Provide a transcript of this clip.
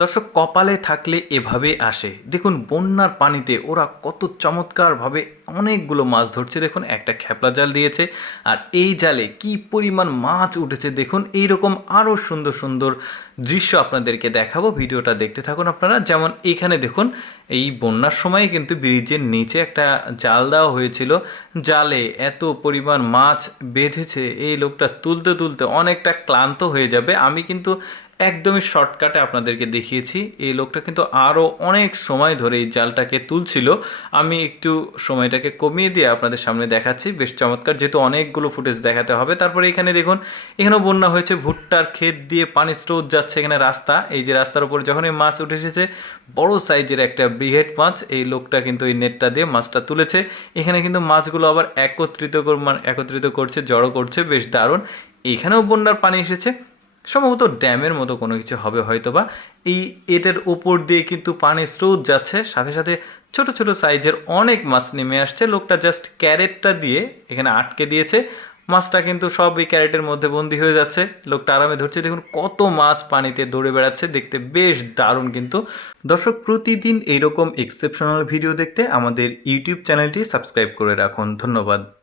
দর্শক কপালে থাকলে এভাবে আসে। দেখুন বন্যার পানিতে ওরা কত চমৎকারভাবে অনেকগুলো মাছ ধরছে। দেখুন একটা খেপলা জাল দিয়েছে আর এই জালে কি পরিমাণ মাছ উঠেছে দেখুন। এইরকম আরও সুন্দর সুন্দর দৃশ্য আপনাদেরকে দেখাবো, ভিডিওটা দেখতে থাকুন আপনারা। যেমন এখানে দেখুন এই বন্যার সময় কিন্তু ব্রিজের নিচে একটা জাল দেওয়া হয়েছিল, জালে এত পরিমাণ মাছ বেঁধেছে এই লোকটা তুলতে তুলতে অনেকটা ক্লান্ত হয়ে যাবে। আমি কিন্তু একদমই শর্টকাটে আপনাদেরকে দেখিয়েছি, এই লোকটা কিন্তু আরও অনেক সময় ধরে এই জালটাকে তুলছিল। আমি একটু সময়টাকে কমিয়ে দিয়ে আপনাদের সামনে দেখাচ্ছি, বেশ চমৎকার, যেহেতু অনেকগুলো ফুটেজ দেখাতে হবে। তারপরে এখানে দেখুন এখানেও বন্যা হয়েছে, ভুট্টার ক্ষেত দিয়ে পানি স্রোত যাচ্ছে, এখানে রাস্তা, এই যে রাস্তার উপর যখন এই মাছ উঠে এসেছে বড় সাইজের একটা ব্রিগেড মাছ, এই লোকটা কিন্তু এই নেটটা দিয়ে মাছটা তুলেছে। এখানে কিন্তু মাছগুলো আবার একত্রিত করছে, জড়ো করছে, বেশ দারুণ। এখানেও বন্যার পানি এসেছে, সম্ভবত ড্যামের মতো কোনো কিছু হবে হয়তোবা। এটার উপর দিয়ে কিন্তু পানির স্রোত যাচ্ছে, সাথে সাথে ছোট ছোট সাইজের অনেক মাছ নেমে আসছে। লোকটা জাস্ট ক্যারেটটা দিয়ে এখানে আটকে দিয়েছে, মাছটা কিন্তু সব এই ক্যারেটের মধ্যে বন্দি হয়ে যাচ্ছে। লোকটা আরামে ধরছে, দেখুন কত মাছ পানিতে দৌড়ে বেড়াচ্ছে, দেখতে বেশ দারুণ। কিন্তু দর্শক প্রতিদিন এইরকম এক্সেপশনাল ভিডিও দেখতে আমাদের ইউটিউব চ্যানেলটি সাবস্ক্রাইব করে রাখুন। ধন্যবাদ।